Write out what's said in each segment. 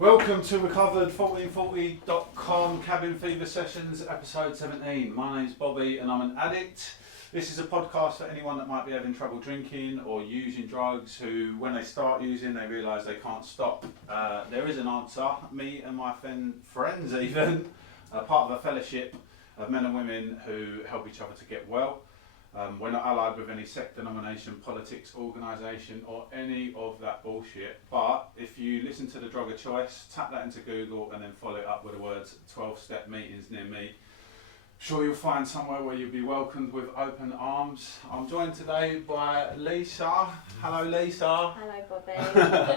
Welcome to Recovered1440.com Cabin Fever Sessions, episode 17. My name's Bobby and I'm an addict. This is a podcast for anyone that might be having trouble drinking or using drugs, who when they start using they realise they can't stop. There is an answer. Me and my friends even are part of a fellowship of men and women who help each other to get well. We're not allied with any sect, denomination, politics, organisation or any of that bullshit. But if you listen to the drug of choice, tap that into Google and then follow it up with the words 12-step meetings near me. Sure, you'll find somewhere where you'll be welcomed with open arms. I'm joined today by Lisa. Hello, Lisa. Hello, Bobby.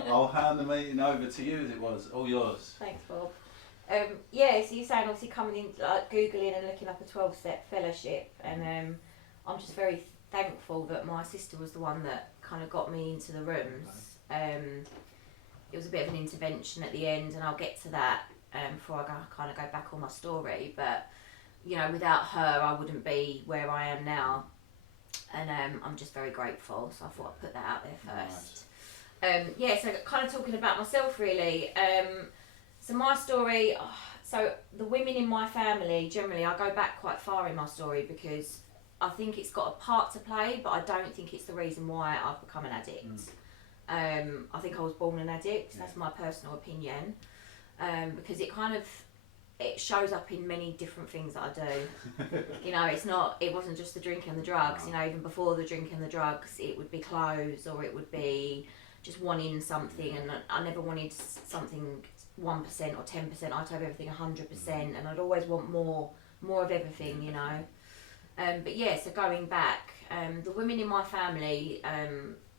I'll hand the meeting over to you as it was all yours. Thanks, Bob. So you're saying obviously coming in, like Googling and looking up a 12-step fellowship, and I'm just very thankful that my sister was the one that kind of got me into the rooms. It was a bit of an intervention at the end, and I'll get to that before I kind of go back on my story. But you know, without her, I wouldn't be where I am now, and I'm just very grateful. So I thought I'd put that out there first. Right. So kind of talking about myself really. So my story. So the women in my family, generally, I go back quite far in my story because I think it's got a part to play, but I don't think it's the reason why I've become an addict. I think I was born an addict. That's my personal opinion, because it shows up in many different things that I do. You know, it wasn't just the drinking and the drugs. You know, even before the drinking and the drugs, it would be clothes, or it would be just wanting something, and I never wanted something 1% or 10%. I'd have everything 100%, and I'd always want more of everything. You know. So going back, the women in my family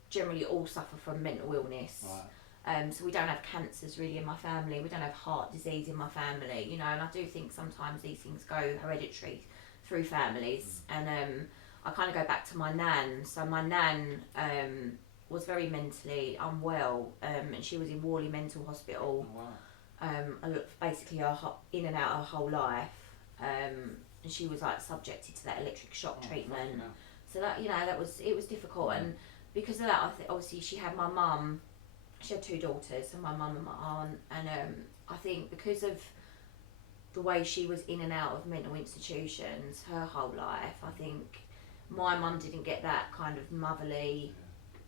generally all suffer from mental illness. Right. So we don't have cancers really in my family. We don't have heart disease in my family, you know. And I do think sometimes these things go hereditary through families. And I kind of go back to my nan. So my nan was very mentally unwell, and she was in Worley Mental Hospital. Oh, wow. Basically in and out her whole life. And she was like subjected to that electric shock treatment. So that, you know, it was difficult. And because of that, I think obviously she had my mum. She had two daughters, so my mum and my aunt. And I think because of the way she was in and out of mental institutions her whole life, I think my mum didn't get that kind of motherly,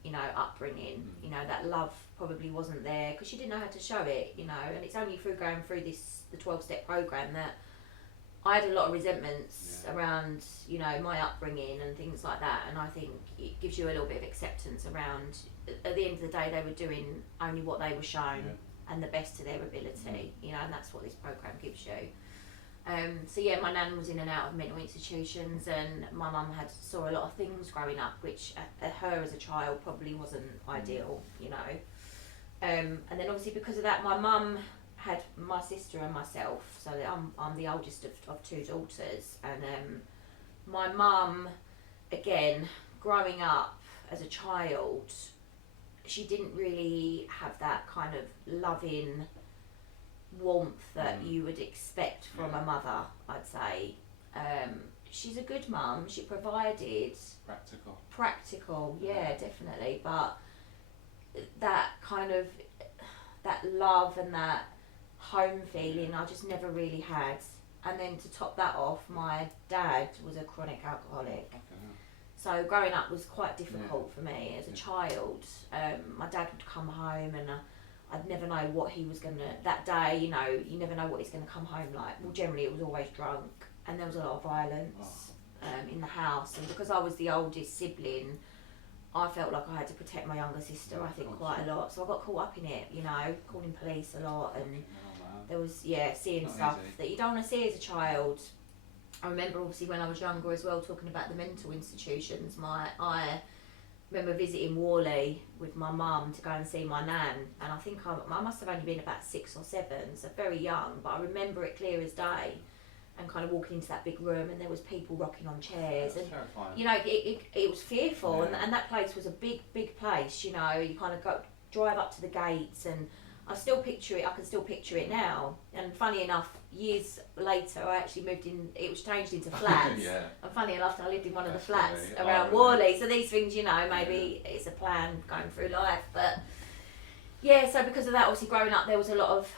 you know, upbringing. You know, that love probably wasn't there because she didn't know how to show it. You know, and it's only through going through the 12-step program that I had a lot of resentments around, you know, my upbringing and things like that, and I think it gives you a little bit of acceptance around, at the end of the day, they were doing only what they were shown and the best to their ability, you know, and that's what this program gives you. My nan was in and out of mental institutions, and my mum saw a lot of things growing up, which her as a child probably wasn't ideal, you know. And then obviously because of that, my mum had my sister and myself, so I'm the oldest of two daughters, and my mum, again, growing up as a child, she didn't really have that kind of loving warmth that you would expect from a mother, I'd say. She's a good mum, she provided practical, definitely, but that kind of that love and that home feeling I just never really had. And then to top that off, my dad was a chronic alcoholic. So growing up was quite difficult for me as a child. My dad would come home and I'd never know what he was gonna, that day, you know, you never know what he's gonna come home like. Well, generally it was always drunk, and there was a lot of violence in the house. And because I was the oldest sibling, I felt like I had to protect my younger sister, I think, quite a lot. So I got caught up in it, you know, calling police a lot, and there was, seeing stuff that you don't want to see as a child. I remember obviously when I was younger as well, talking about the mental institutions. I remember visiting Worley with my mum to go and see my nan, and I think I must have only been about 6 or 7, so very young, but I remember it clear as day. And kind of walking into that big room, and there was people rocking on chairs, and terrifying. You know, it was fearful, and that place was a big place. You know, you kind of drive up to the gates, and I can still picture it now. And funny enough, years later, I actually moved in. It was changed into flats, and funny enough, I lived in one of the flats around Worley. So these things, you know, maybe it's a plan going through life, but Yeah, so because of that, obviously growing up, there was a lot of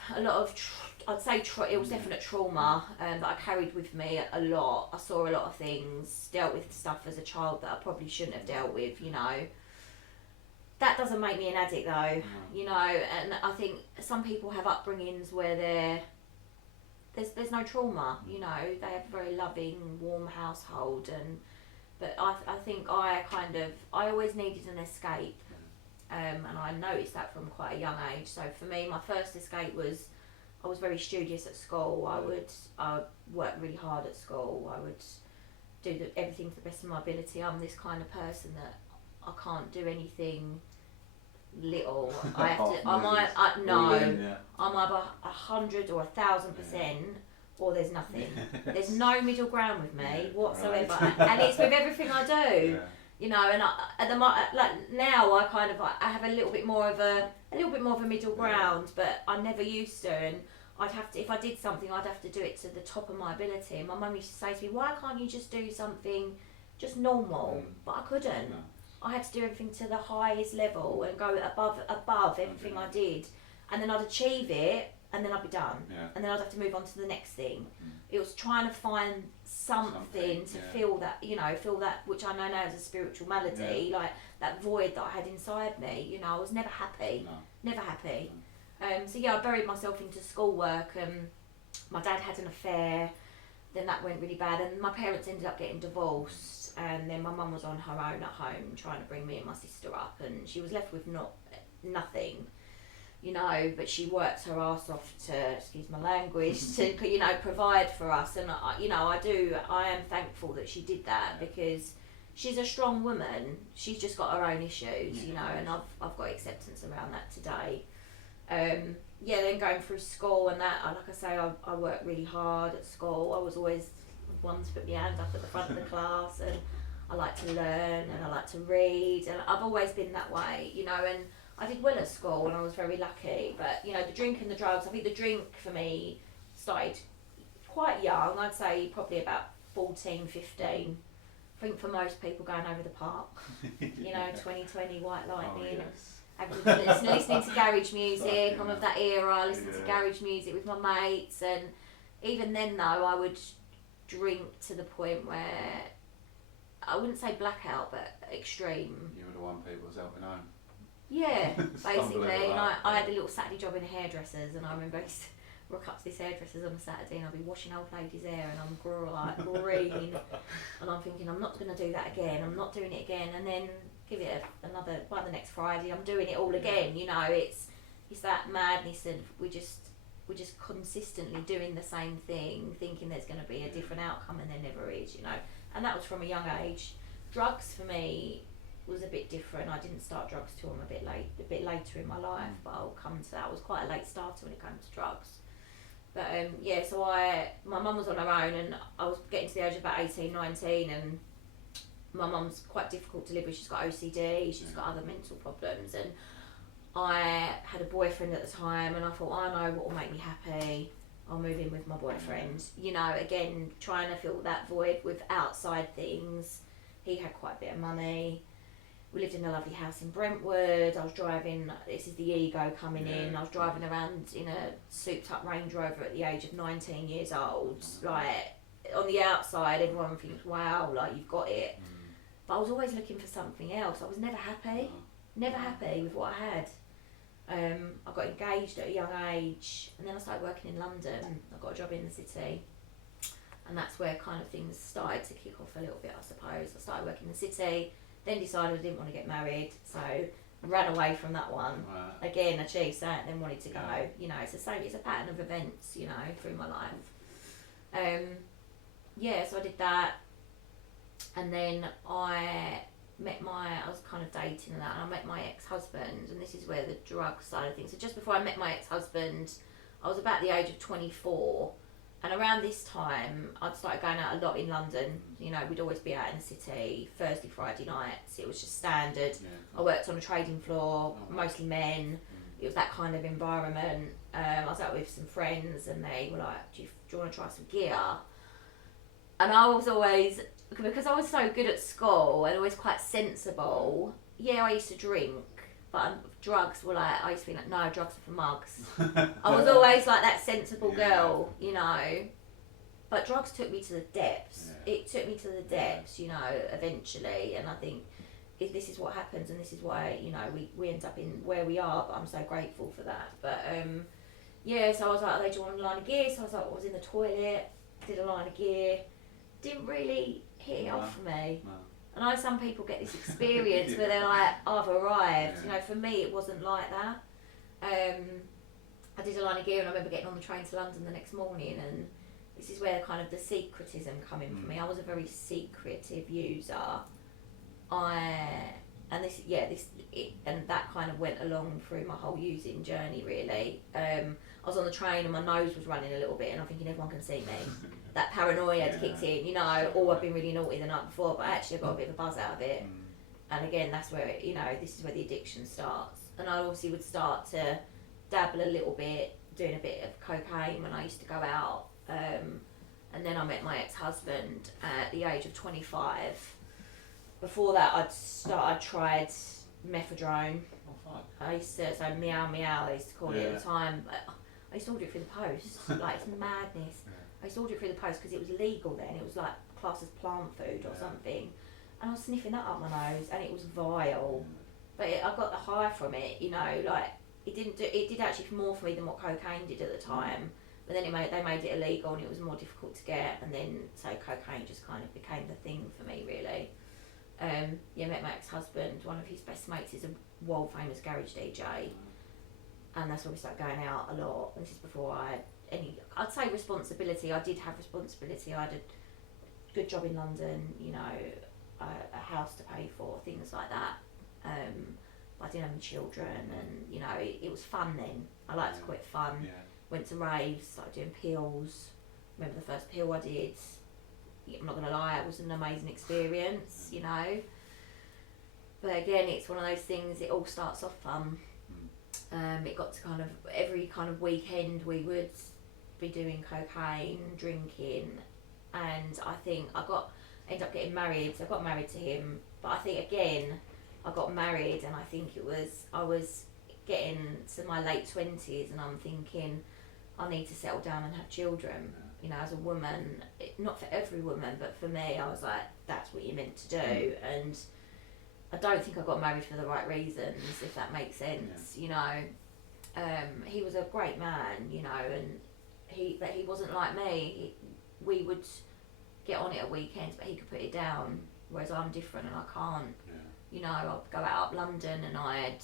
I'd say it was definite trauma that I carried with me a lot. I saw a lot of things, dealt with stuff as a child that I probably shouldn't have dealt with, you know. That doesn't make me an addict though, you know, and I think some people have upbringings where there's no trauma, you know, they have a very loving, warm household, but I think I always needed an escape, and I noticed that from quite a young age. So for me, my first escape was, I was very studious at school. I worked really hard at school. I would do everything to the best of my ability. I'm this kind of person that I can't do anything little. I have to. I'm either 100 or 1,000%, or there's nothing. There's no middle ground with me whatsoever, and it's with everything I do. Yeah. You know, and now I have a little bit more of a middle ground, but I never used to, and I'd have to, if I did something, I'd have to do it to the top of my ability. And my mum used to say to me, "Why can't you just do something just normal?" But I couldn't. No. I had to do everything to the highest level and go above everything I did, and then I'd achieve it, and then I'd be done, and then I'd have to move on to the next thing. It was trying to find something to feel that, you know, which I know now is a spiritual malady, like that void that I had inside me. You know, I was never happy, never happy. So I buried myself into schoolwork, and my dad had an affair. Then that went really bad, and my parents ended up getting divorced, and then my mum was on her own at home trying to bring me and my sister up, and she was left with nothing, you know, but she worked her ass off to, excuse my language, to, you know, provide for us. And I am thankful that she did that, because she's a strong woman. She's just got her own issues, you know, and I've got acceptance around that today. Then going through school and that, like I say, I worked really hard at school. I was always one to put my hand up at the front of the class, and I like to learn and I like to read, and I've always been that way, you know, and I did well at school and I was very lucky. But, you know, the drink and the drugs, I think the drink for me started quite young. I'd say probably about 14, 15. I think for most people going over the park, you know, 2020, White Lightning. Listening to garage music. I'm of that era, listening to garage music with my mates, and even then though I would drink to the point where I wouldn't say blackout, but extreme. You were the one people was helping home. Yeah, basically. And I had a little Saturday job in hairdressers, and I remember I used to rock up to these hairdressers on a Saturday, and I'd be washing old ladies' hair, and I'm green, and I'm thinking, I'm not going to do that again. I'm not doing it again, and then give it another, by the next Friday, I'm doing it all again. You know, it's that madness of we're just consistently doing the same thing, thinking there's going to be a different outcome, and there never is. You know, and that was from a young age. Drugs for me was a bit different. I didn't start drugs till I'm a bit later in my life, but I'll come to that. I was quite a late starter when it came to drugs. But so my mum was on her own, and I was getting to the age of about 18, 19, and my mum's quite difficult to live with. She's got OCD, she's got other mental problems, and I had a boyfriend at the time, and I thought, I know what will make me happy. I'll move in with my boyfriend. You know, again, trying to fill that void with outside things. He had quite a bit of money. We lived in a lovely house in Brentwood. I was driving, this is the ego coming in, I was driving around in a souped up Range Rover at the age of 19 years old. Like, on the outside, everyone thinks, wow, like, you've got it. But I was always looking for something else. I was never happy with what I had. I got engaged at a young age, and then I started working in London. I got a job in the city, and that's where kind of things started to kick off a little bit, I suppose. I started working in the city, then decided I didn't want to get married, so ran away from that one. Right. Again, achieved that, then wanted to go. You know, it's a pattern of events, you know, through my life. So I did that, and then I was kind of dating and that, and I met my ex-husband, and this is where the drug side of things. So just before I met my ex-husband, I was about the age of 24, and around this time, I'd started going out a lot in London. You know, we'd always be out in the city, Thursday, Friday nights. It was just standard. Yeah. I worked on a trading floor, mostly men. It was that kind of environment. I was out with some friends, and they were like, do you want to try some gear? And I was always, because I was so good at school and always quite sensible, I used to drink, But drugs were like, I used to be like, no, drugs are for mugs. I was always like that sensible girl, you know. But drugs took me to the depths. Yeah. It took me to the depths, you know, eventually. And I think if this is what happens, and this is why, you know, we end up in where we are. But I'm so grateful for that. But yeah, so I was like, they do one line of gear. So I was like, I was in the toilet, did a line of gear. Didn't really hit it off for me. No. And I know some people get this experience where they're like, I've arrived. Yeah. You know, for me, it wasn't like that. I did a line of gear, and I remember getting on the train to London the next morning, and this is where kind of the secretism come in for me. I was a very secretive user. And that kind of went along through my whole using journey, really. I was on the train and my nose was running a little bit, and I'm thinking everyone can see me. That paranoia kicks in, you know, or I've been really naughty the night before, but actually I got a bit of a buzz out of it. And again, that's where, you know, this is where the addiction starts. And I obviously would start to dabble a little bit, doing a bit of cocaine when I used to go out. And then I met my ex-husband at the age of 25. Before that, I'd tried methadone. Oh, fine. I used to, so meow meow, I used to call it at the time. But I used to order it through the post. Like, it's madness. I used to order it through the post because it was legal then. It was like classed as plant food or something. And I was sniffing that up my nose, and it was vile. But I got the high from it, you know, like, it did actually more for me than what cocaine did at the time. But then they made it illegal, and it was more difficult to get, and then so cocaine just kind of became the thing for me, really. Met my ex-husband. One of his best mates is a world famous garage DJ, and that's where we started going out a lot. And this is before I had I'd say responsibility. I did have responsibility. I had a good job in London, you know, a house to pay for, things like that. I didn't have any children, and you know, it was fun then. I liked to call it fun. Yeah. Went to raves, started doing pills. Remember the first pill I did? I'm not gonna lie, it was an amazing experience, you know. But again, it's one of those things. It all starts off fun. It got to kind of every kind of weekend we would be doing cocaine, drinking, and I think ended up getting married. So I got married to him, but I think again, I got married, and I think I was getting to my late 20s, and I'm thinking I need to settle down and have children. You know, as a woman, not for every woman, but for me, I was like, that's what you're meant to do. And I don't think I got married for the right reasons, if that makes sense. You know, he was a great man, you know, but he wasn't like me. We would get on it at weekends, but he could put it down, whereas I'm different and I can't. You know, I'd go out London and I'd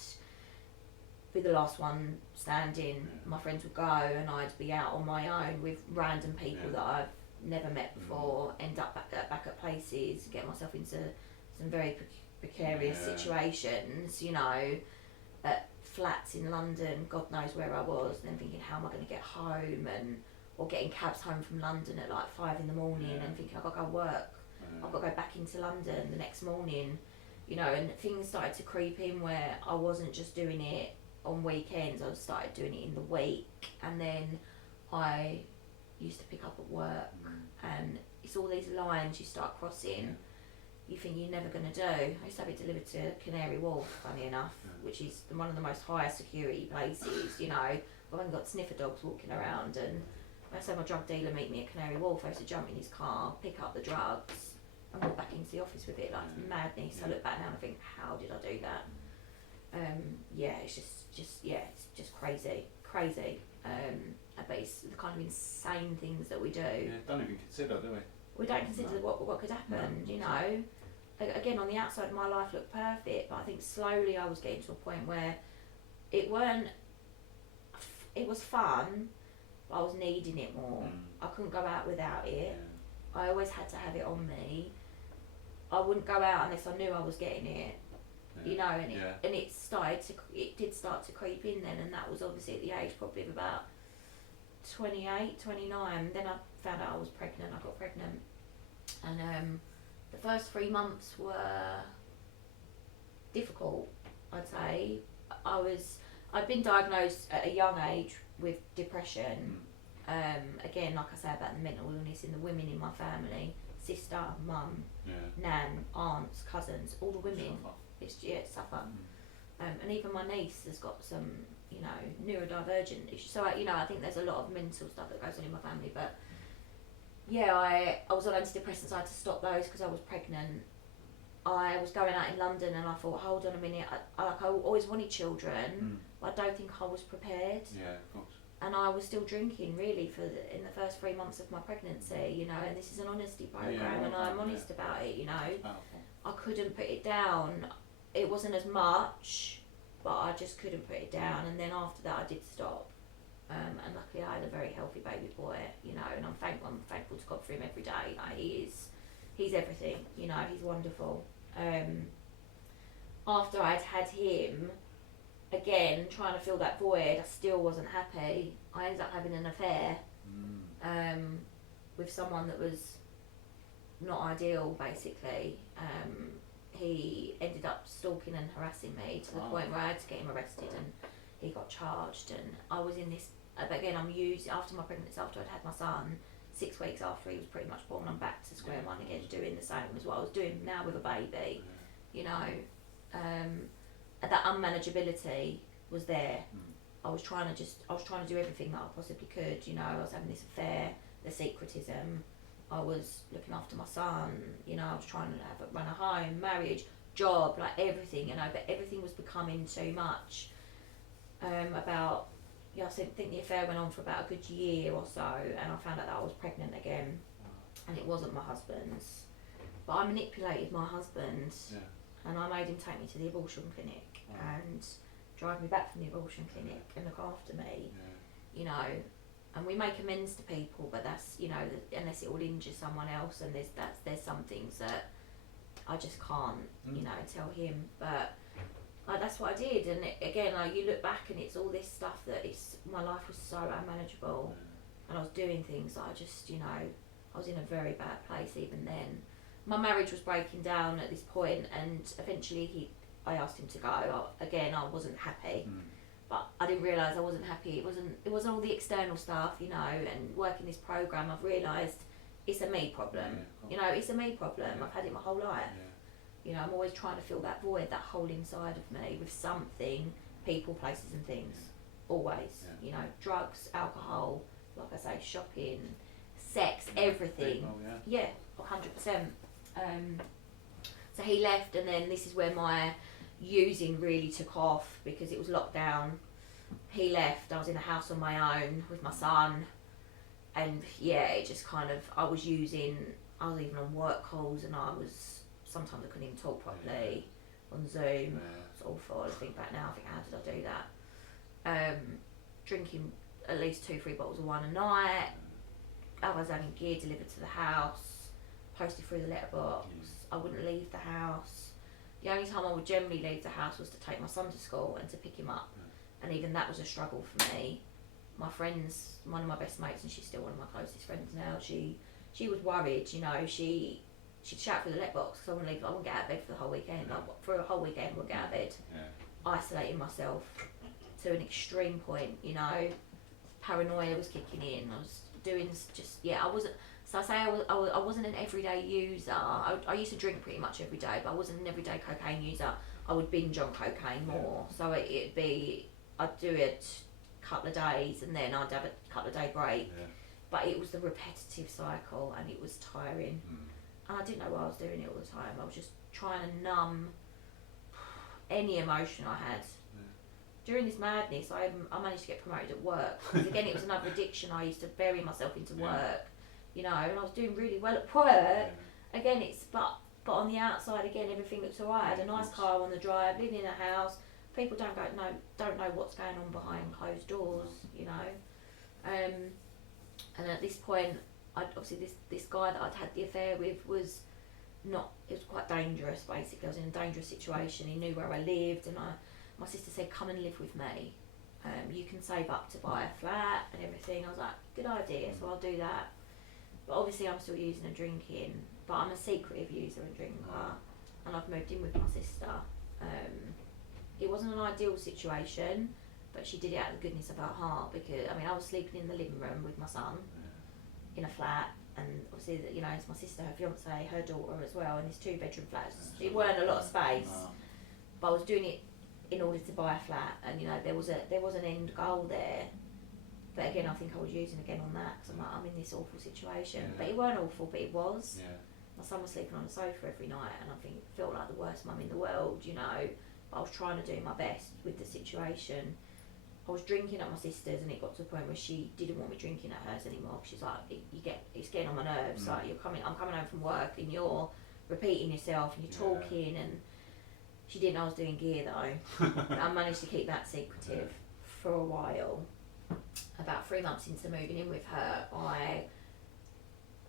be the last one standing. My friends would go, and I'd be out on my own with random people that I've never met before, end up back at places, get myself into some very precarious situations, you know, at flats in London, God knows where I was, and then thinking, how am I going to get home, or getting cabs home from London at like 5 in the morning, and thinking, I've got to go work, I've got to go back into London the next morning, you know, and things started to creep in where I wasn't just doing it on weekends, I started doing it in the week, and then I used to pick up at work, and it's all these lines you start crossing, you think you're never going to do. I used to have it delivered to Canary Wharf, funny enough, which is one of the most high security places, you know. I've only got sniffer dogs walking around, and I said my drug dealer meet me at Canary Wharf, I used to jump in his car, pick up the drugs, and walk back into the office with it, like madness. I look back now and I think, how did I do that? It's just crazy. But it's the kind of insane things that we do. Yeah, don't even consider, do we? We don't consider what could happen, you know. Again, on the outside, my life looked perfect, but I think slowly I was getting to a point where it was fun, but I was needing it more. I couldn't go out without it. I always had to have it on me. I wouldn't go out unless I knew I was getting it. You know, and it did start to creep in then, and that was obviously at the age probably of about 28, 29. Then I found out I was pregnant. I got pregnant, and the first 3 months were difficult, I'd say. I'd been diagnosed at a young age with depression. Again, like I say about the mental illness in the women in my family, sister, mum, nan, aunts, cousins, all the women. Suffer. And even my niece has got some, you know, neurodivergent issues. So, I think there's a lot of mental stuff that goes on in my family. But yeah, I was on antidepressants. I had to stop those because I was pregnant. I was going out in London and I thought, hold on a minute, I always wanted children, but I don't think I was prepared. Yeah, of course. And I was still drinking really in the first 3 months of my pregnancy, you know, and this is an honesty program and I'm honest about it, you know. I couldn't put it down. It wasn't as much, but I just couldn't put it down. And then after that I did stop. And luckily I had a very healthy baby boy, you know, and I'm thankful to God for him every day. Like, he's everything, you know, he's wonderful. After I'd had him, again, trying to fill that void, I still wasn't happy. I ended up having an affair with someone that was not ideal, basically. He ended up stalking and harassing me to the point where I had to get him arrested and he got charged. And I was in this, but again, after my pregnancy, after I'd had my son, 6 weeks after he was pretty much born, I'm back to square one again, doing the same as what I was doing now with a baby, you know. That unmanageability was there. I was trying to do everything that I possibly could, you know. I was having this affair, the secretism, I was looking after my son, you know, I was trying to run a home, marriage, job, like everything, you know, but everything was becoming too much. I think the affair went on for about a good year or so, and I found out that I was pregnant again, and it wasn't my husband's. But I manipulated my husband, and I made him take me to the abortion clinic and drive me back from the abortion clinic and look after me, you know. And we make amends to people, but that's, you know, unless it will injure someone else, and there's some things that I just can't, you know, tell him. But that's what I did, and again, like, you look back and it's all this stuff my life was so unmanageable, and I was doing things that I just, you know, I was in a very bad place even then. My marriage was breaking down at this point, and eventually I asked him to go. I wasn't happy. But I didn't realise I wasn't happy. It wasn't all the external stuff, you know, and working this programme, I've realised it's a me problem. You know, it's a me problem. I've had it my whole life. You know, I'm always trying to fill that void, that hole inside of me with something, people, places and things. Always. You know, drugs, alcohol, like I say, shopping, sex, everything. People, 100%. So he left, and then this is where my using really took off because it was lockdown. He left, I was in a house on my own with my son, and it just kind of, I was even on work calls, and sometimes I couldn't even talk properly on Zoom. It's awful. I think back now, how did I do that? Drinking at least 2-3 bottles of wine a night. I was having gear delivered to the house, posted through the letterbox. I wouldn't leave the house. The only time I would generally leave the house was to take my son to school and to pick him up. And even that was a struggle for me. My friends, one of my best mates, and she's still one of my closest friends now, she was worried, you know. She'd shout through the letterbox because I wouldn't get out of bed for the whole weekend. Like, for a whole weekend I wouldn't get out of bed. Isolating myself to an extreme point, you know. Paranoia was kicking in. I was doing I wasn't. So I say I wasn't an everyday user. I used to drink pretty much every day, but I wasn't an everyday cocaine user. I would binge on cocaine more. So it'd be, I'd do it a couple of days and then I'd have a couple of day break. But it was the repetitive cycle and it was tiring. And I didn't know why I was doing it all the time. I was just trying to numb any emotion I had. During this madness, I managed to get promoted at work. Because again, it was another addiction. I used to bury myself into work. You know, and I was doing really well at work. Again, but on the outside, again, everything looks alright. I had a nice car on the drive, living in a house. People don't know what's going on behind closed doors, you know. And at this point, obviously this guy that I'd had the affair with it was quite dangerous. Basically, I was in a dangerous situation. He knew where I lived, and my sister said, "Come and live with me. You can save up to buy a flat and everything." I was like, "Good idea," so I'll do that. But obviously I'm still using and drinking, but I'm a secretive user and drinker, and I've moved in with my sister. It wasn't an ideal situation, but she did it out of the goodness of her heart, because I was sleeping in the living room with my son in a flat, and obviously, you know, it's my sister, her fiance, her daughter as well, and it's 2-bedroom flats. It weren't a lot of space, but I was doing it in order to buy a flat, and you know there was an end goal there. But again, I think I was using again on that because I'm like, I'm in this awful situation. Yeah. But it weren't awful, but it was. Yeah. My son was sleeping on the sofa every night, and I think felt like the worst mum in the world, you know. But I was trying to do my best with the situation. I was drinking at my sister's, and it got to the point where she didn't want me drinking at hers anymore. She's like, it's getting on my nerves. Like I'm coming home from work, and you're repeating yourself, and you're talking, and she didn't know I was doing gear though. I managed to keep that secretive for a while. About 3 months into moving in with her, I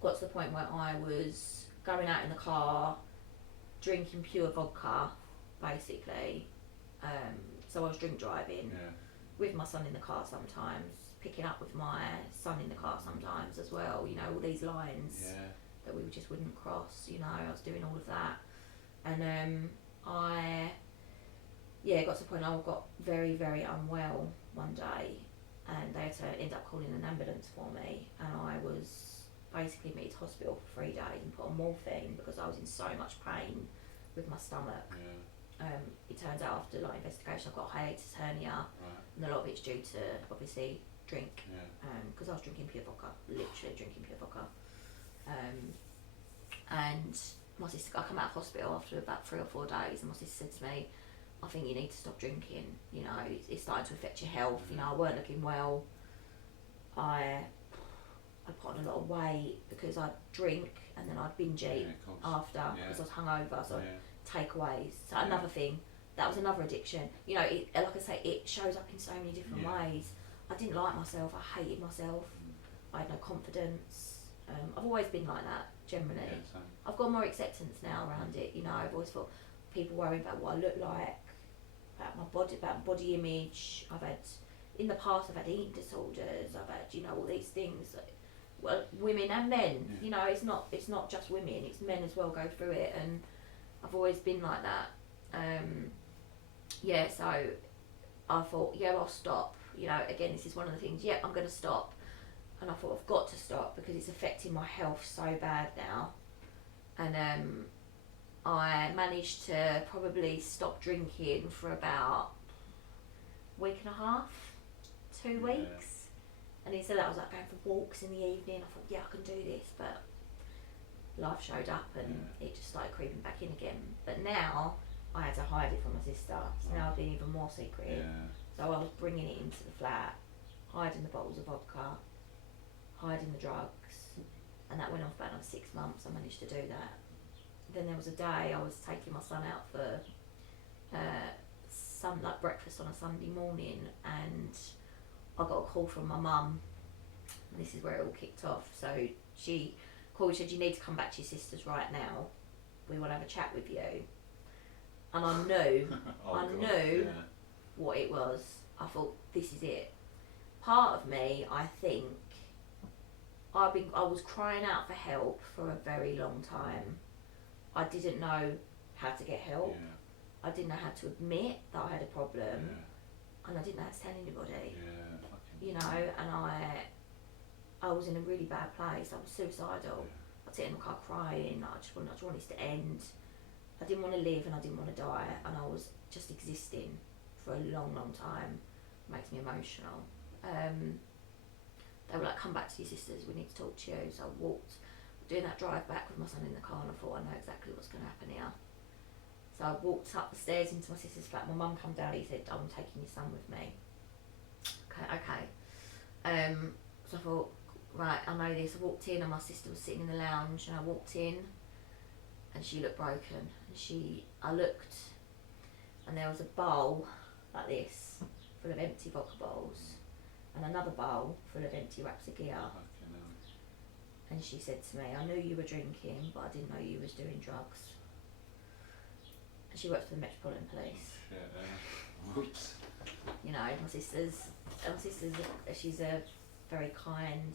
got to the point where I was going out in the car, drinking pure vodka, basically. So I was drink driving with my son in the car sometimes, picking up with my son in the car sometimes as well. You know, all these lines that we just wouldn't cross. You know, I was doing all of that, and I got to the point I got very, very unwell one day, and they had to end up calling an ambulance for me, and I was basically admitted to hospital for 3 days and put on morphine because I was in so much pain with my stomach. It turns out after like investigation I've got a hiatus hernia, and a lot of it's due to obviously drink, because I was drinking pure vodka, literally drinking pure vodka. And my sister, I come out of hospital after about 3 or 4 days, and my sister said to me, I think you need to stop drinking, you know, it's starting to affect your health. You know, I weren't looking well. I put on a lot of weight because I'd drink and then I'd binge eat after because I was hungover, so takeaways. So another thing, that was another addiction. You know, like I say, it shows up in so many different ways. I didn't like myself, I hated myself, I had no confidence. I've always been like that, generally. I've got more acceptance now around it, you know. I've always thought people worry about what I look like, about my body, about body image. I've had, in the past, I've had eating disorders, I've had, you know, all these things. Well, women and men, you know, it's not just women, it's men as well go through it, and I've always been like that. So I thought, I'll stop. You know, again, this is one of the things, I'm going to stop. And I thought, I've got to stop because it's affecting my health so bad now. And I managed to probably stop drinking for about a week and a half, 2 weeks. And instead of that, I was like going for walks in the evening. I thought, I can do this, but life showed up and it just started creeping back in again. But now I had to hide it from my sister, so now I've been even more secretive. So I was bringing it into the flat, hiding the bottles of vodka, hiding the drugs, and that went on for about another 6 months. I managed to do that. Then there was a day I was taking my son out for breakfast on a Sunday morning, and I got a call from my mum, and this is where it all kicked off. So she called and said, you need to come back to your sister's right now, we want to have a chat with you. And I knew what it was. I thought, this is it. Part of me, I think, I was crying out for help for a very long time. I didn't know how to get help. I didn't know how to admit that I had a problem, and I didn't know how to tell anybody. You know, and I was in a really bad place. I was suicidal. I'd sit in the car crying. I just wanted this to end. I didn't want to live and I didn't want to die, and I was just existing for a long, long time. It makes me emotional. They were like, come back to your sisters, we need to talk to you. So I walked, doing that drive back with my son in the car, and I thought, I know exactly what's going to happen here. So I walked up the stairs into my sister's flat. My mum come down, he said, I'm taking your son with me. Okay. So I thought, right, I know this. I walked in and my sister was sitting in the lounge, and I walked in and she looked broken. And I looked, and there was a bowl like this full of empty vodka bowls, and another bowl full of empty wraps of gear. And she said to me, I knew you were drinking, but I didn't know you was doing drugs. And she worked for the Metropolitan Police. You know, my sister's, she's a very kind.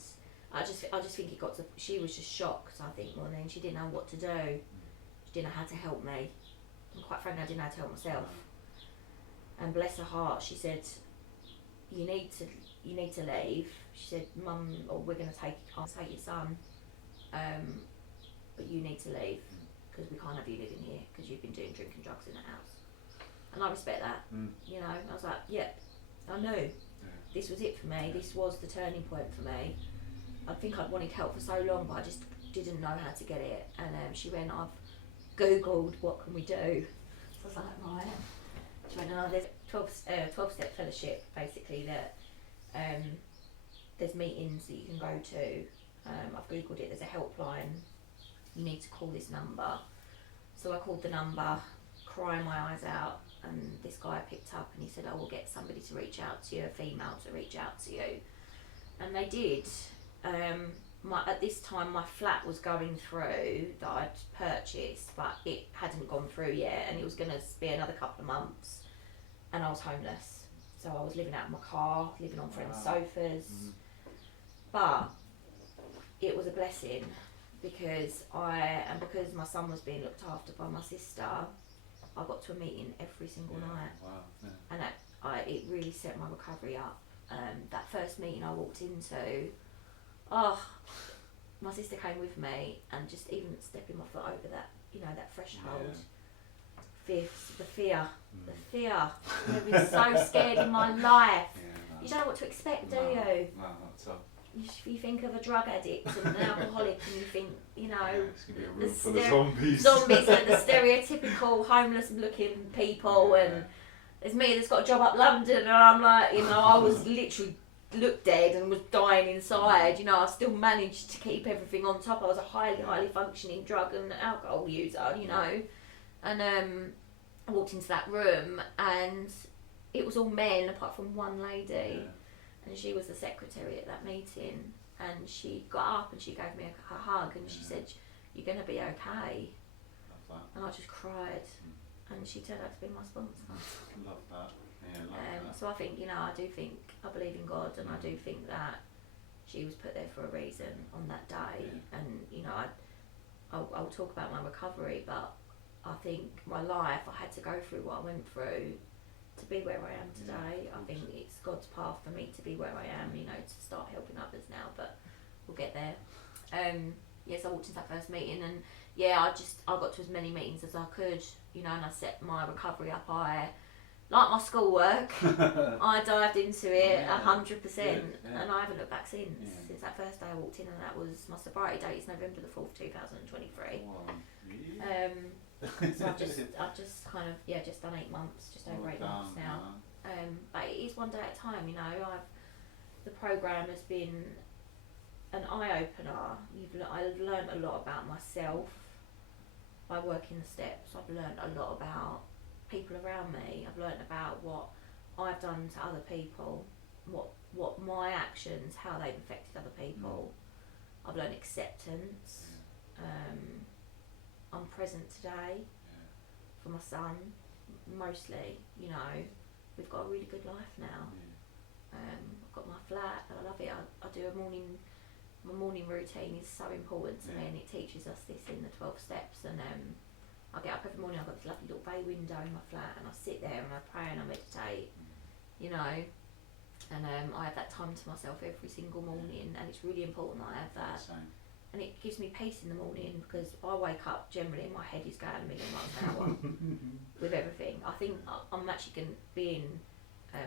I just think it got to, she was just shocked, I think, more than, she didn't know what to do. She didn't know how to help me. And quite frankly, I didn't know how to help myself. And bless her heart, she said, you need to leave. She said, Mum, or I'll take your son, but you need to leave because we can't have you living here because you've been doing drinking drugs in the house. And I respect that, you know. I was like, yep, I knew this was it for me. This was the turning point for me. I think I'd wanted help for so long, but I just didn't know how to get it. And she went, I've Googled what can we do. So I was like, right. She went, no, there's 12-step fellowship, basically, that there's meetings that you can go to. I've Googled it, there's a helpline. You need to call this number. So I called the number, crying my eyes out, and this guy picked up and he said, I will get somebody to reach out to you, a female to reach out to you. And they did. At this time my flat was going through that I'd purchased, but it hadn't gone through yet, and it was going to be another couple of months, and I was homeless. So I was living out of my car, living on friends' sofas. But it was a blessing because because my son was being looked after by my sister, I got to a meeting every single night. Wow. Yeah. And it really set my recovery up. That first meeting I walked into, my sister came with me, and just even stepping my foot over that, you know, that threshold, the fear. I've been so scared in my life. You don't know what to expect, do you? No, not at all. You think of a drug addict and an alcoholic, and you think, you know, it's gonna be a room full of zombies. Zombies and the stereotypical homeless-looking people, and there's me that's got a job up London, and I'm like, you know, I was literally looked dead and was dying inside. You know, I still managed to keep everything on top. I was a highly functioning drug and alcohol user, you know, and I walked into that room and it was all men apart from one lady. And she was the secretary at that meeting, and she got up and she gave me a hug, and she said, you're going to be okay. Love that. And I just cried, and she turned out to be my sponsor. Love that. Yeah, love that. So I think, you know, I believe in God, and I do think that she was put there for a reason on that day. And, you know, I'll talk about my recovery, but I think my life, I had to go through what I went through to be where I am today. I think it's God's path for me to be where I am, you know, to start helping others now, but we'll get there. Yes, I walked into that first meeting, and I got to as many meetings as I could, you know, and I set my recovery up. I, like my schoolwork, I dived into it 100%, and I haven't looked back since that first day I walked in, and that was my sobriety date is November the 4th, 2023. So I've just kind of just done 8 months, just over 8 months now. But it is one day at a time, you know. The program has been an eye opener. I've learned a lot about myself by working the steps. I've learned a lot about people around me. I've learned about what I've done to other people, what my actions, how they've affected other people. I've learned acceptance. I'm present today for my son, mostly, you know. We've got a really good life now. I've got my flat, and I love it. I do my morning routine is so important to me, and it teaches us this in the 12 steps. And I get up every morning, I've got this lovely little bay window in my flat, and I sit there and I pray and I meditate, you know. And I have that time to myself every single morning, and it's really important that I have that. And it gives me peace in the morning, because I wake up generally and my head is going a million miles an hour with everything. I think I'm actually going to be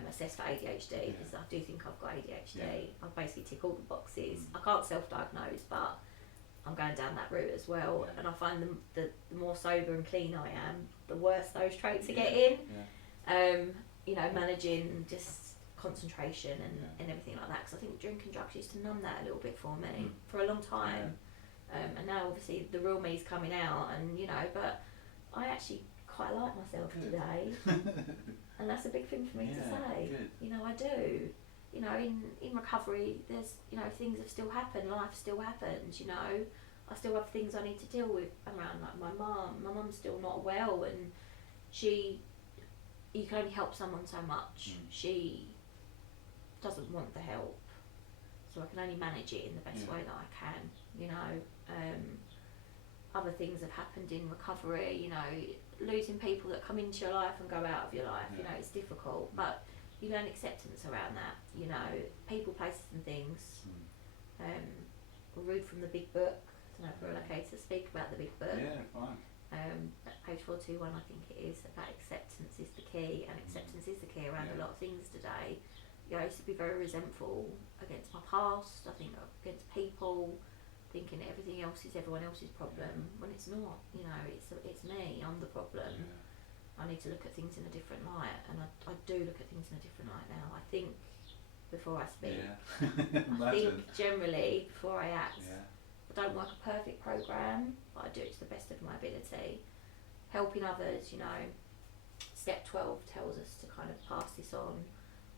assessed for ADHD, because I do think I've got ADHD. I basically tick all the boxes. I can't self-diagnose, but I'm going down that route as well. And I find the more sober and clean I am, the worse those traits are getting. You know, managing just concentration and everything like that, because I think drink and drugs used to numb that a little bit for me for a long time. And now obviously the real me's coming out, and you know, but I actually quite like myself today. And that's a big thing for me to say. You know, I do. You know, in recovery, there's, you know, things have still happened, life still happens, you know. I still have things I need to deal with around, like my mum's still not well, and you can only help someone so much. She doesn't want the help, so I can only manage it in the best way that I can, you know. Other things have happened in recovery, you know, losing people that come into your life and go out of your life, you know, it's difficult, but you learn acceptance around that, you know, people, places and things. We'll read from the big book. I don't know if we're okay to speak about the big book. Yeah, fine. page 421, I think it is, about acceptance is the key, and acceptance is the key around a lot of things today. You know, I used to be very resentful against my past, I think against people, thinking everything else is everyone else's problem, when it's not. You know, it's me, I'm the problem. I need to look at things in a different light, and I do look at things in a different light now. I think before I speak. I think generally before I act. I don't work a perfect programme, but I do it to the best of my ability. Helping others, you know, step 12 tells us to kind of pass this on.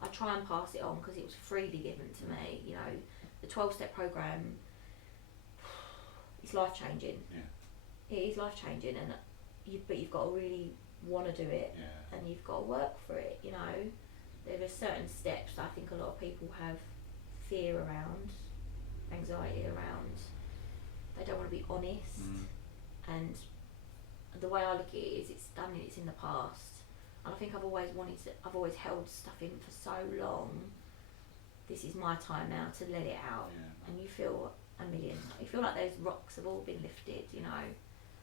I try and pass it on because it was freely given to me. You know, the 12-step programme, it's life-changing. It is life-changing, and but you've got to really want to do it, and you've got to work for it, you know. There are certain steps that I think a lot of people have fear around, anxiety around. They don't want to be honest, and the way I look at it is it's in the past, and I think I've always held stuff in for so long. This is my time now to let it out, and you feel you feel like those rocks have all been lifted, you know,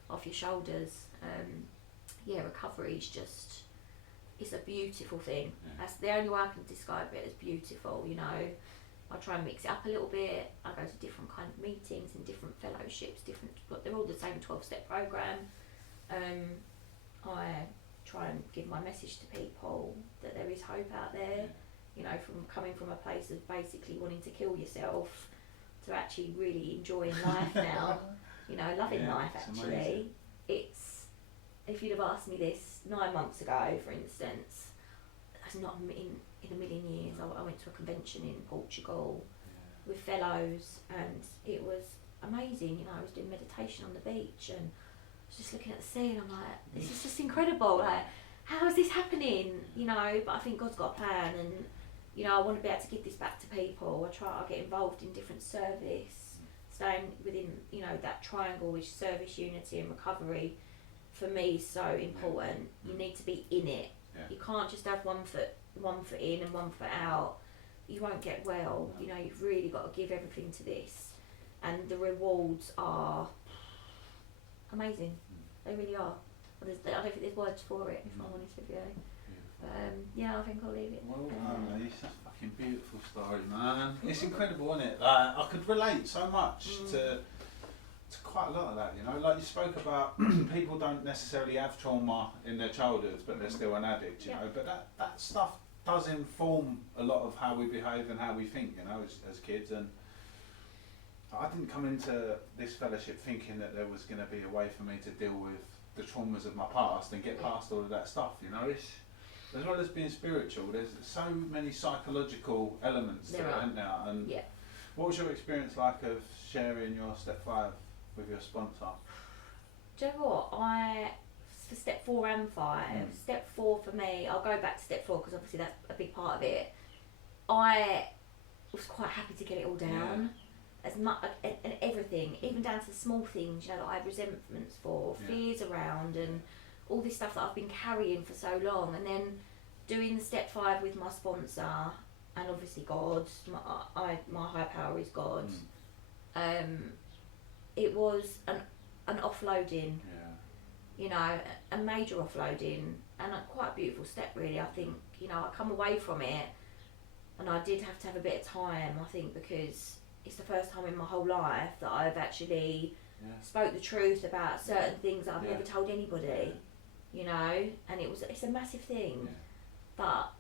off your shoulders. Recovery is just, it's a beautiful thing. That's the only way I can describe it, as beautiful, you know. I try and mix it up a little bit. I go to different kind of meetings and different fellowships, but they're all the same 12-step programme. I try and give my message to people that there is hope out there, you know, from coming from a place of basically wanting to kill yourself to actually really enjoying life now, you know, loving life actually. It's, if you'd have asked me this 9 months ago, for instance, that's not in a million years. I went to a convention in Portugal with fellows, and it was amazing. You know, I was doing meditation on the beach, and I was just looking at the sea, and I'm like, this is just incredible. Like, how is this happening? You know, but I think God's got a plan, and you know, I want to be able to give this back to people. I get involved in different service, staying within, you know, that triangle with service, unity, and recovery. For me, is so important. You need to be in it. You can't just have one foot in and 1 foot out. You won't get well. You know, you've really got to give everything to this, and the rewards are amazing. They really are. I don't think there's words for it, if I'm honest with you. I think I'll leave it. Well done, Lee. It's a fucking beautiful story, man. It's incredible, isn't it? Like, I could relate so much to quite a lot of that, you know. Like you spoke about, people don't necessarily have trauma in their childhoods, but they're still an addict, you know. But that stuff does inform a lot of how we behave and how we think, you know, as kids. And I didn't come into this fellowship thinking that there was going to be a way for me to deal with the traumas of my past and get past all of that stuff, you know. It's, as well as being spiritual, there's so many psychological elements to it, isn't there? And what was your experience like of sharing your step 5 with your sponsor? Do you know what? For step 4 and 5, step 4 for me, I'll go back to step 4 because obviously that's a big part of it. I was quite happy to get it all down, as much and everything, even down to the small things, you know, that I had resentments for, fears around, and all this stuff that I've been carrying for so long. And then doing the step 5 with my sponsor, and obviously God, my high power is God. It was an offloading, you know, a major offloading, and quite a beautiful step really. I think, you know, I come away from it, and I did have to have a bit of time, I think, because it's the first time in my whole life that I've actually spoke the truth about certain things that I've never told anybody, you know, and it's a massive thing, but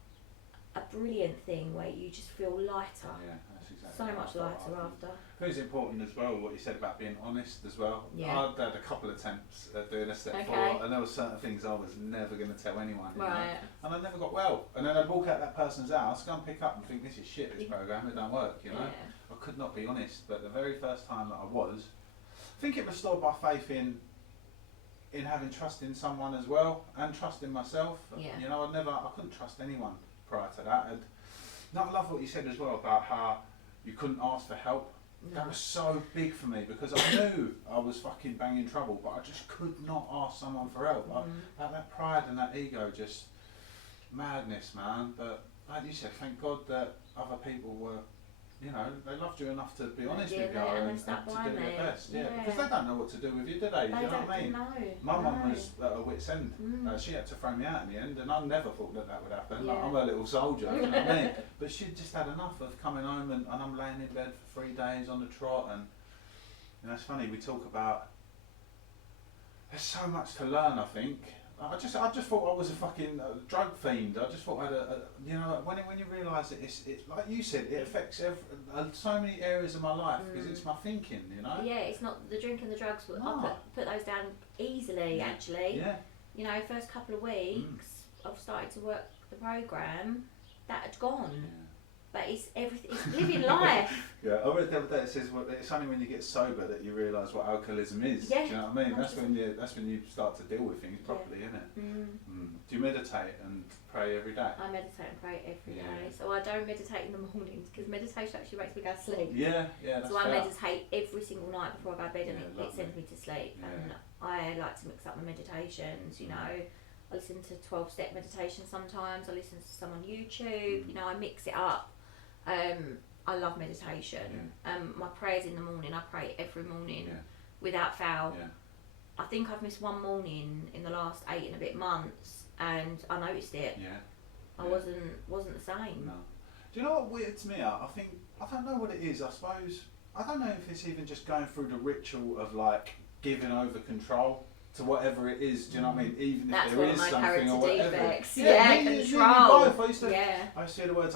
a brilliant thing where you just feel lighter, that's exactly so much lighter after. I think it's important as well what you said about being honest as well. I'd had a couple of attempts at doing a step 4, and there were certain things I was never going to tell anyone, you know? And I never got well. And then I'd walk out that person's house, go and pick up and think, this is shit, this programme, it don't work, you know? I could not be honest, but the very first time that I was, I think it restored my faith in having trust in someone as well, and trust in myself. You know, I couldn't trust anyone prior to that. And I love what you said as well about how you couldn't ask for help. That was so big for me, because I knew I was fucking banging trouble, but I just could not ask someone for help. That pride and that ego, just madness, man. But like you said, thank God that other people were, you know, they loved you enough to be honest with you and and stuck to by do me. their best. Yeah, because they don't know what to do with you, do they? Do you know what I mean? No. My mum was at her wit's end. She had to throw me out in the end, and I never thought that would happen. Like, I'm a little soldier, you know what I mean? But she'd just had enough of coming home and I'm laying in bed for 3 days on the trot, and you know, it's funny, we talk about, there's so much to learn, I think. I just thought I was a fucking drug fiend. I just thought I had you know, when you realise that it's like you said, it affects so many areas of my life because it's my thinking, you know. Yeah, it's not the drink and the drugs. I put those down easily, actually. Yeah. You know, first couple of weeks, I've started to work the program. That had gone. Yeah. But it's everything. It's living life. Yeah, I read the other day. It says it's only when you get sober that you realise what alcoholism is. Yeah, do you know what I mean? 100%. That's when you start to deal with things properly, isn't it? Do you meditate and pray every day? I meditate and pray every day. So I don't meditate in the mornings because meditation actually makes me go to sleep. Yeah, that's So I fair. meditate every single night before I go to bed, and it sends me to sleep. Yeah. And I like to mix up my meditations. You know, I listen to 12-step meditation sometimes. I listen to some on YouTube. You know, I mix it up. I love meditation. My prayers in the morning, I pray every morning without fail. I think I've missed one morning in the last 8 and a bit months, and I noticed it. I wasn't the same. No. Do you know what weirds me out? I don't know what it is. I suppose I don't know if it's even just going through the ritual of like giving over control to whatever it is. Do you know what I mean? Even That's if there one is of my something or character whatever. defects. Control. Control. I used to hear the words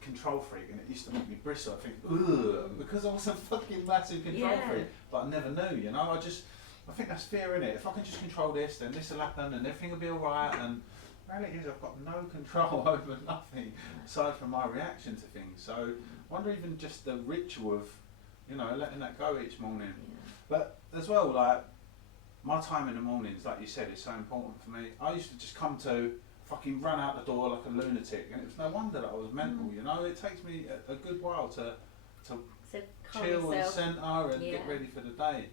control freak, and it used to make me bristle. I think, ugh, because I was a fucking massive control freak, but I never knew. You know, I think that's fear in it. If I can just control this, then this will happen, and everything will be all right. And the reality is, I've got no control over nothing aside from my reaction to things. So I wonder even just the ritual of, you know, letting that go each morning. But as well, like my time in the mornings, like you said, is so important for me. I used to just come to fucking run out the door like a lunatic, and it was no wonder that I was mental. You know, it takes me a good while to chill and centre and get ready for the day.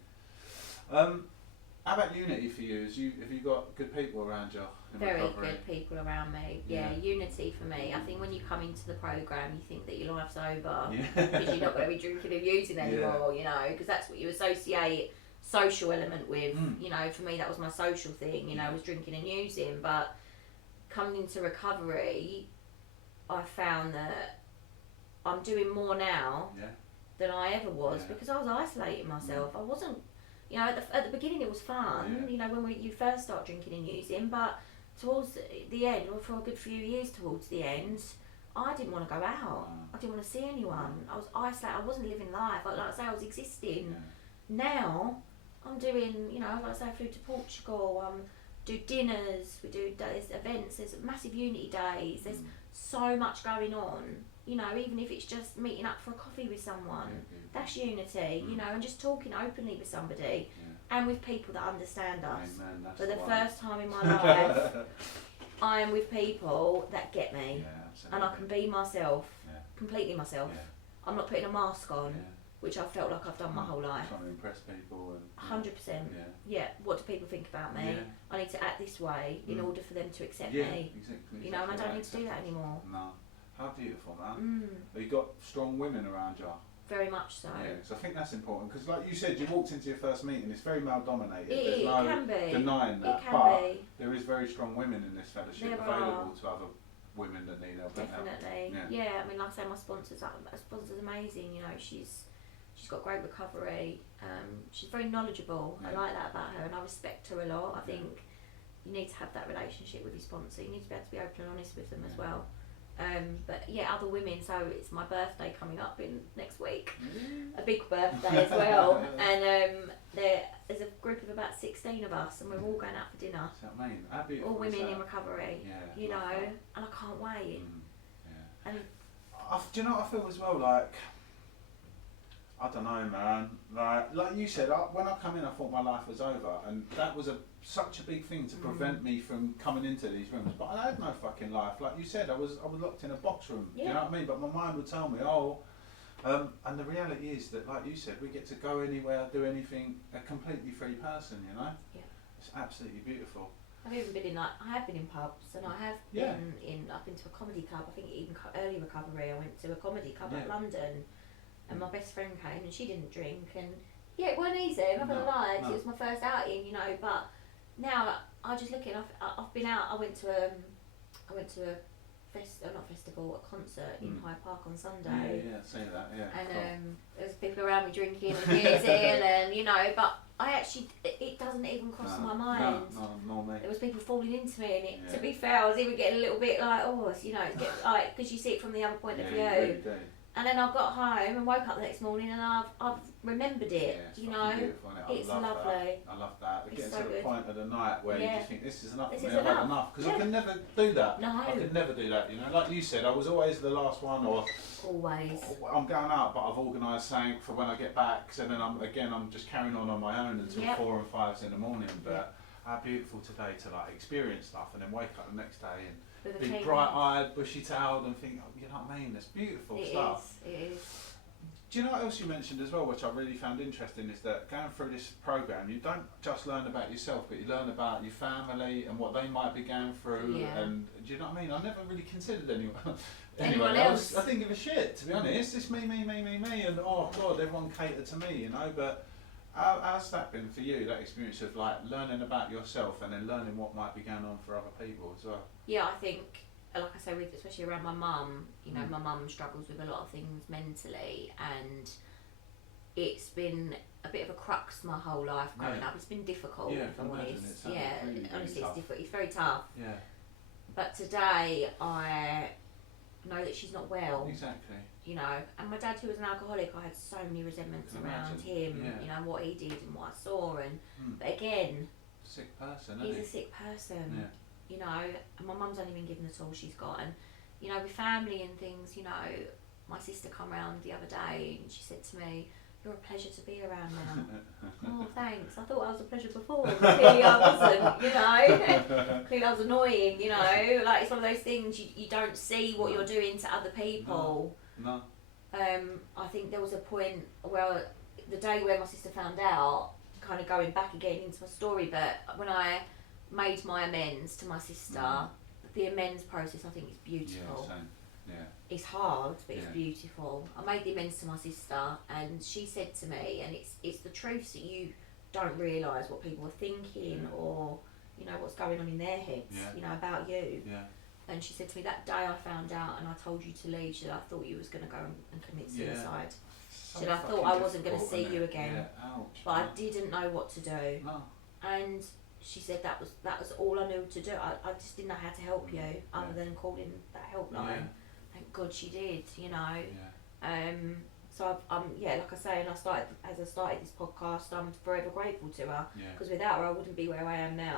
How about unity for you? Have you got good people around you? Very good people around me. Unity for me. I think when you come into the program, you think that your life's over because you're not going to be drinking and using anymore. You know, because that's what you associate social element with. You know, for me that was my social thing. You know, was drinking and using. But coming into recovery, I found that I'm doing more now than I ever was because I was isolating myself. I wasn't. You know, at the beginning it was fun, you know, when you first start drinking and using, but towards the end, or for a good few years towards the end, I didn't want to go out. I didn't want to see anyone. I was isolated. I wasn't living life. Like I say, I was existing. Now, I'm doing, you know, like I say, I flew to Portugal, do dinners, there's events, there's massive unity days, there's so much going on. You know, even if it's just meeting up for a coffee with someone, that's unity, you know, and just talking openly with somebody and with people that understand us. Amen, For the first time in my life, I am with people that get me and I can be myself, completely myself. I'm not putting a mask on, which I felt like I've done my whole life. Trying to impress people. 100%. What do people think about me? I need to act this way in order for them to accept me. Exactly. You know, and I don't need to do that anymore. No. How beautiful, man. Have you got strong women around you? Very much so. Yeah, so I think that's important because, like you said, you walked into your first meeting. It's very male dominated. It can be. Denying that, it can but be. There is very strong women in this fellowship available to other women that need help. Definitely. Yeah. I mean, like I say, my sponsor's amazing. You know, she's got great recovery. She's very knowledgeable. I like that about her, and I respect her a lot. I think you need to have that relationship with your sponsor. You need to be able to be open and honest with them as well. But other women, so it's my birthday coming up in next week, a big birthday as well, and there's a group of about 16 of us, and we're all going out for dinner. I mean, how beautiful all women is that? in recovery, you know, and I can't wait. And do you know what I feel as well? Like, I don't know, man. Like you said, when I come in, I thought my life was over, and that was such a big thing to prevent me from coming into these rooms. But I had no fucking life. Like you said, I was locked in a box room. Do you know what I mean? But my mind would tell me, and the reality is that, like you said, we get to go anywhere, do anything, a completely free person. You know? Yeah. It's absolutely beautiful. I've even been I have been in pubs, and I have been I've been to a comedy club. I think even early recovery, I went to a comedy club at London. and my best friend came and she didn't drink, and yeah, it wasn't easy, I'm not gonna lie, 'cause it was my first outing, you know, but now I just look at I've been out, I went to a not festival, a concert in Hyde Park on Sunday. Yeah, say that, yeah. And there's people around me drinking and music and, you know, but I actually, it doesn't even cross my mind. No, mate. There was people falling into me, and to be fair, I was even getting a little bit like, oh, you know, like, because you see it from the other point of view. You really do. And then I got home and woke up the next morning and I've remembered it, you know. It's lovely. I love that. Getting so to the good. point of the night where you just think, this is enough This for me, is I've had enough. Because I could never do that. No. I could never do that, you know. Like you said, I was always the last one, or always. I'm going out, but I've organised something for when I get back, so then I'm just carrying on my own until 4 and 5 in the morning. But how beautiful today to like experience stuff and then wake up the next day and be bright-eyed, bushy-tailed, and think, you know what I mean? It's beautiful stuff. It is. Do you know what else you mentioned as well, which I really found interesting, is that going through this program, you don't just learn about yourself, but you learn about your family and what they might be going through. Yeah. And do you know what I mean? I never really considered anyone else. I didn't give a shit, to be honest. It's me, and oh God, everyone catered to me, you know. But how's that been for you? That experience of like learning about yourself and then learning what might be going on for other people as well. Yeah, I think, like I say, especially around my mum, you know, my mum struggles with a lot of things mentally, and it's been a bit of a crux my whole life growing up. It's been difficult, if I'm honest. Really honestly, tough. it's difficult. It's very tough. Yeah. But today, I know that she's not well. Exactly. You know, and my dad, who was an alcoholic, I had so many resentments around him. You know, and what he did and what I saw, and but again, sick person. He's a sick person. Yeah. You know, and my mum's only been given us all she's got, and you know, with family and things, you know, my sister come round the other day and she said to me, "You're a pleasure to be around now." Oh, thanks. I thought I was a pleasure before, but clearly I wasn't, you know. Clearly I was annoying, you know. Like, it's one of those things you don't see what you're doing to other people. No. I think there was a point where the day where my sister found out, kind of going back again into my story, but when I made my amends to my sister, the amends process I think is beautiful. Yeah, same. Yeah. It's hard, but it's beautiful. I made the amends to my sister, and she said to me, and it's the truths that you don't realise what people are thinking, or you know what's going on in their heads, you know, about you. Yeah. And she said to me, that day I found out and I told you to leave, she said, I thought you was going to go and commit suicide. So she said, I thought I wasn't going to see you again. Yeah. Ouch, but I didn't know what to do. No. And she said that was all I knew to do. I just didn't know how to help you other than calling that helpline. Thank God she did, you know. So I'm like I say, and as I started this podcast, I'm forever grateful to her, because without her I wouldn't be where I am now.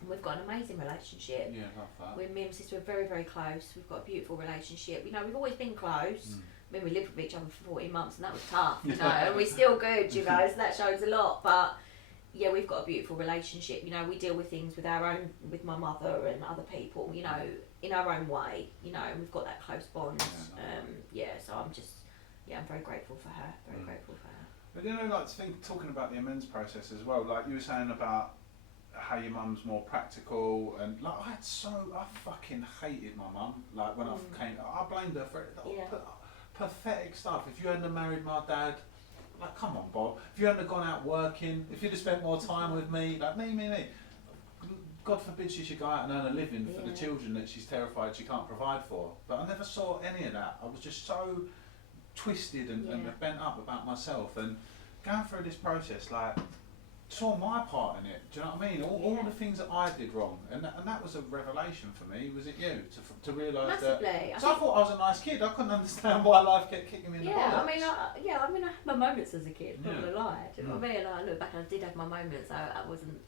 And we've got an amazing relationship. Yeah, love that. Me and my sister are very, very close. We've got a beautiful relationship. You know, we've always been close. I mean, we lived with each other for 14 months and that was tough, you know, and we're still good, you know, so that shows a lot. But yeah, we've got a beautiful relationship. You know, we deal with things with with my mother and other people, you know, in our own way, you know, and we've got that close bond. So I'm very grateful for her, very grateful for her. But you know, like talking about the amends process as well, like you were saying about how your mum's more practical, and like I fucking hated my mum. Like when I blamed her for it. Pathetic stuff. If you hadn't have married my dad, like come on, Bob. If you hadn't have gone out working, if you'd have spent more time with me, like me. God forbid she should go out and earn a living for the children that she's terrified she can't provide for. But I never saw any of that. I was just so twisted and bent up about myself, and going through this process, like, saw my part in it. Do you know what I mean? All the things that I did wrong, and that was a revelation for me. Was it you to realise that? So I thought I was a nice kid. I couldn't understand why life kept kicking me in the bollocks. I mean, I had my moments as a kid. I'm not gonna lie. Do you know what I mean? I look back and I did have my moments.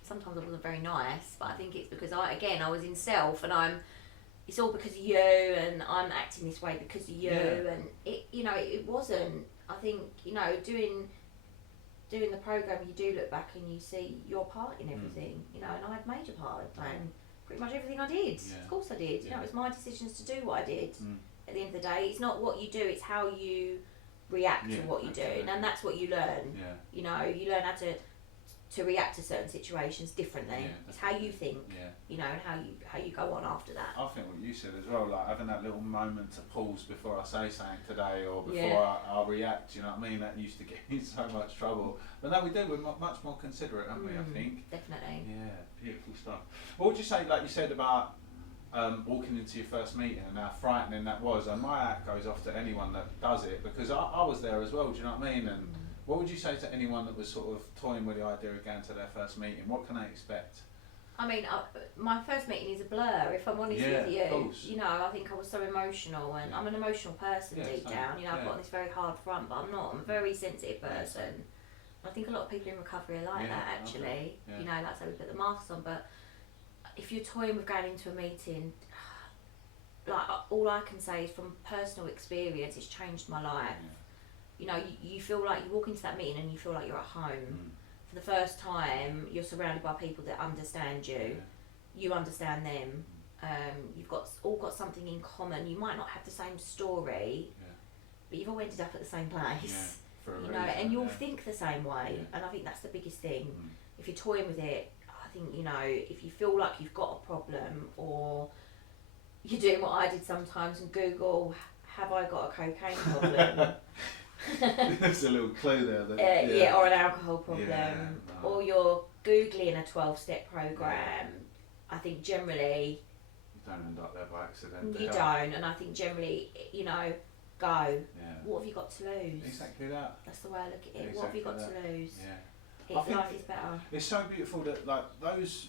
Sometimes I wasn't very nice, but I think it's because I was in self, and it's all because of you, and I'm acting this way because of you, and it wasn't. I think, you know, doing the program, you do look back and you see your part in everything, you know, and I had a major part in pretty much everything I did. Of course I did. You know, it was my decisions to do what I did. At the end of the day, it's not what you do, it's how you react to what you do, and that's what you learn. You know, you learn how to to react to certain situations differently. Yeah, it's how you think, you know, and how you go on after that. I think what you said as well, like having that little moment to pause before I say something today, or before I react, you know what I mean? That used to get me in so much trouble. But now we do, we're much more considerate, aren't we, I think? Definitely. Yeah, beautiful stuff. What would you say, like you said about walking into your first meeting and how frightening that was? And my hat goes off to anyone that does it, because I was there as well, do you know what I mean? And what would you say to anyone that was sort of toying with the idea of going to their first meeting? What can they expect? I mean, my first meeting is a blur, if I'm honest with you. Of course. You know, I think I was so emotional, and I'm an emotional person deep down. You know, I've got this very hard front, but I'm not. I'm a very sensitive person. I think a lot of people in recovery are like that, actually. Okay. Yeah. You know, that's how we put the masks on. But if you're toying with going into a meeting, like, all I can say is from personal experience, it's changed my life. You know, you feel like you walk into that meeting and you feel like you're at home. For the first time, you're surrounded by people that understand you. You understand them. You've all got something in common. You might not have the same story, but you've all ended up at the same place. For a you reason, know, and you'll think the same way. And I think that's the biggest thing. If you're toying with it, I think, you know, if you feel like you've got a problem, or you're doing what I did sometimes and Google, have I got a cocaine problem? There's a little clue there. That, or an alcohol problem, or you're Googling a 12-step program. I think generally you don't end up there by accident. You don't, and I think generally, you know, go. What have you got to lose? Exactly that. That's the way I look at it. Exactly what have you got to lose? Life is better. It's so beautiful that, like, those,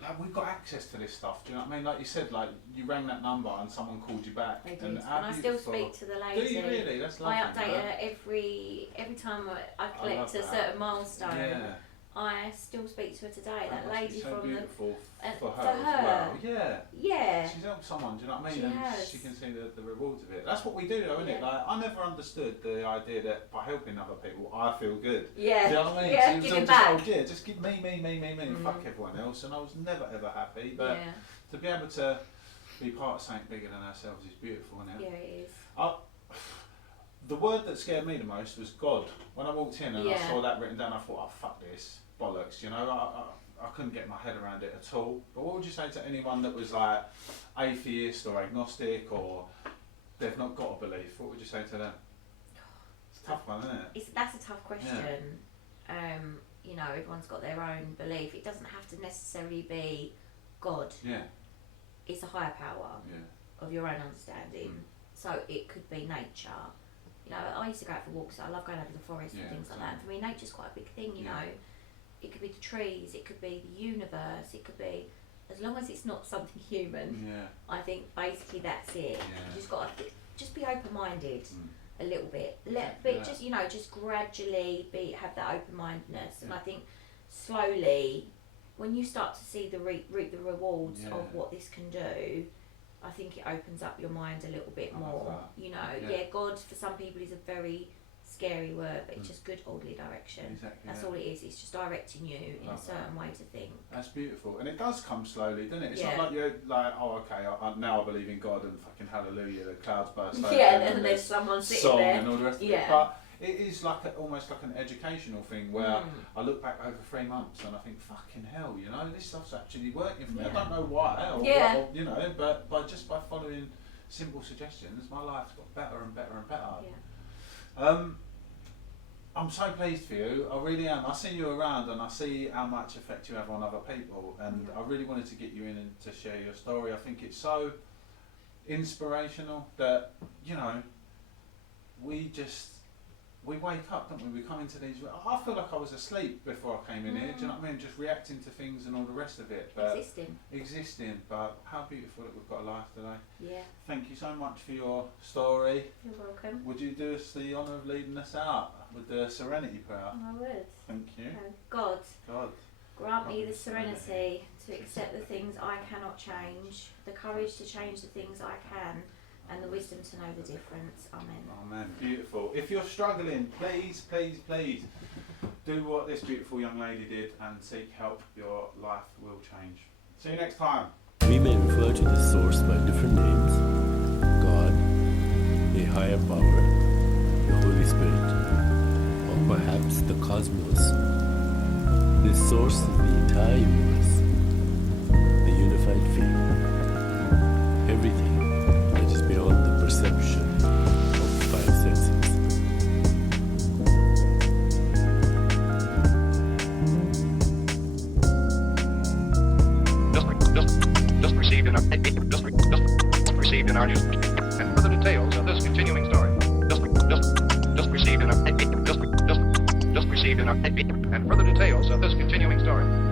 like, we've got access to this stuff. Do you know what I mean? Like you said, like, you rang that number and someone called you back. They did. And I still speak to the lady. Do you really? That's lovely. I update her every time I collect a certain milestone. Yeah. I still speak to her today. That must lady be so from beautiful the for her as well. Yeah. She's helped someone, do you know what I mean? She and has. she can see the rewards of it. That's what we do though, isn't it? Like, I never understood the idea that by helping other people I feel good. Yeah. Do you know what I mean? Yeah, so giving just, back. Just give me, fuck everyone else, and I was never ever happy. But to be able to be part of something bigger than ourselves is beautiful, isn't it? Yeah, it is. The word that scared me the most was God. When I walked in and I saw that written down, I thought, oh, fuck this. Bollocks, you know, I couldn't get my head around it at all. But what would you say to anyone that was like atheist or agnostic, or they've not got a belief? What would you say to them? It's a tough one, isn't it? That's a tough question. You know, everyone's got their own belief. It doesn't have to necessarily be God. Yeah. It's a higher power of your own understanding. So it could be nature. You know, I used to go out for walks. I love going over the forest and things like that. And for me, nature's quite a big thing, you know. It could be the trees, it could be the universe, it could be, as long as it's not something human, I think basically that's it. You just got to just be open-minded a little bit. Just, you know, just gradually have that open-mindedness. And I think slowly, when you start to see reap the rewards of what this can do, I think it opens up your mind a little bit more. You know, God for some people is a very scary word, but it's just good orderly direction. Exactly. That's all it is. It's just directing you in a certain way to think. That's beautiful, and it does come slowly, doesn't it? It's not Yeah. like you're like, oh, okay, now I believe in God and fucking hallelujah, the clouds burst open. Yeah, and there's someone sitting song there. and all the rest of it. But it is like almost like an educational thing where I look back over 3 months and I think, fucking hell, you know, this stuff's actually working for me. I don't know why, or you know, but just by following simple suggestions, my life's got better and better and better. Yeah. I'm so pleased for you, I really am. I see you around and I see how much effect you have on other people, and I really wanted to get you in and to share your story. I think it's so inspirational that, you know, we wake up, don't we? We come into these, I feel like I was asleep before I came in here, do you know what I mean? Just reacting to things and all the rest of it. But Existing, but how beautiful that we've got a life today. Yeah. Thank you so much for your story. You're welcome. Would you do us the honour of leading us out with the Serenity Prayer? I would. Thank you. God, grant me me the serenity to accept the things I cannot change, the courage to change the things I can, and the wisdom to know the difference. Amen. Amen. Beautiful. If you're struggling, please do what this beautiful young lady did and seek help. Your life will change. See you next time. We may refer to the source by different names: God, a higher power, the Holy Spirit, or perhaps the cosmos. The source of the entire universe, the unified field, everything that is beyond the perception of the five senses. Just received in our news, and further details of this continuing story. Just received in our and further details of this continuing story.